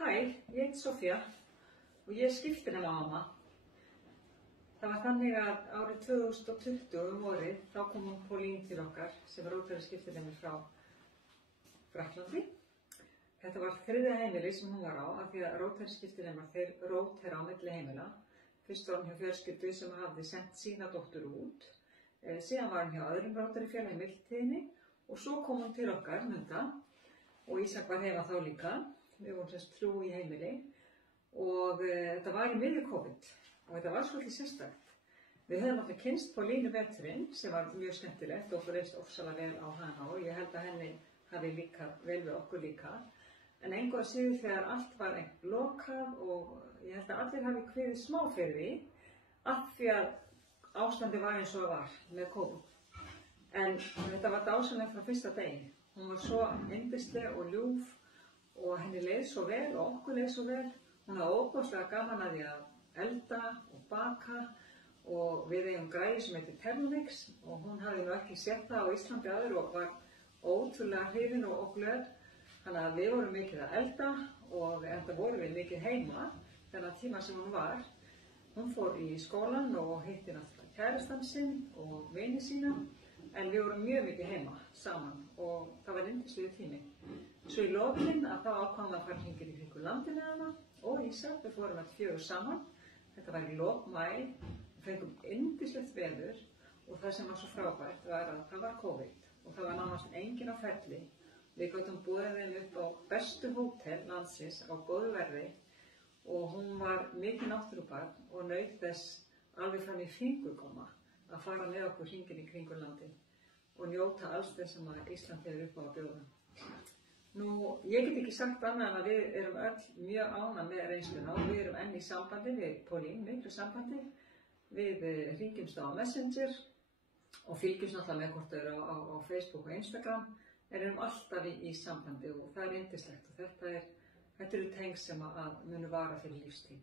Hæ, ég heiti Sofía og ég er skiptinemamamma. Það var þannig að árið 2020 vorið þá kom hún Pauline til okkar sem var rótæra skiptinemi frá Frakklandi. Þetta var þriðja heimili sem hún var á af því að rótæra skiptinemar þeir rótæra á milli heimila. Fyrst var hún hjá fjölskyldu sem hafði sendt sína dóttur út. Síðan var hún hjá öðrum rótæri félagi í millitíðinni og svo kom hún til okkar Munda og Ísak var heima þá líka. Við vorum semst 3 í heimili og þetta var í miðju COVID og þetta var svolítið sérstakt. Við höfum alltaf kynnst Paulínu veturinn sem var mjög skemmtilegt og okkur reist ofsalega vel á hana og ég held að henni hafi líka vel við okkur líka. En engu að síður þegar allt var lokað og ég held að allir hafi kviðið smá fyrir því af því að ástandi var eins og það var með COVID. En þetta var dásamlegt frá fyrsta degi. Hún var svo yndisleg og ljúf og henni leið svo vel og okkur leið svo vel. Hún hafði óbúslega gaman að því að elda og baka og við eigum græju sem heitir Thermomix og hún hafði nú ekki sett það á Íslandi áður og var ótrúlega hrifin og glöð. Þannig að við vorum mikið að elda og enda vorum við mikið heima þennan tíma sem hún var. Hún fór í skólann og hitti náttúrulega kærastan sinn og vini sína en við vorum mjög mikið heima saman og það var yndislegur tími. Svo í lokin að þá ákváðum við að fara hringinn í kringum landið með hana og Ísak, við fórum öll 4 saman. Þetta var í lok maí, við fengum yndislegt veður og það sem var svo frábært var að það var COVID og það var nánast enginn á ferli. Við gátum boðið þeim upp á bestu hótel landsins á góðu verði og hún var mikið náttúrubarn og naut þess alveg fram í fingurgóma að fara með okkur hringinn í kringum landið og njóta alls þess sem að Ísland hefur upp á að bjóða. Nú, ég get ekki sagt annað en að við erum öll mjög ánægð með reynsluna og við erum enn í sambandi við Pauline, miklu sambandi. Við hringjumst á Messenger og fylgjumst náttúrulega með hvort þau eru á Facebook og Instagram en erum alltaf í sambandi og það er yndislegt og þetta eru tengsl sem að munu vara fyrir lífstíð.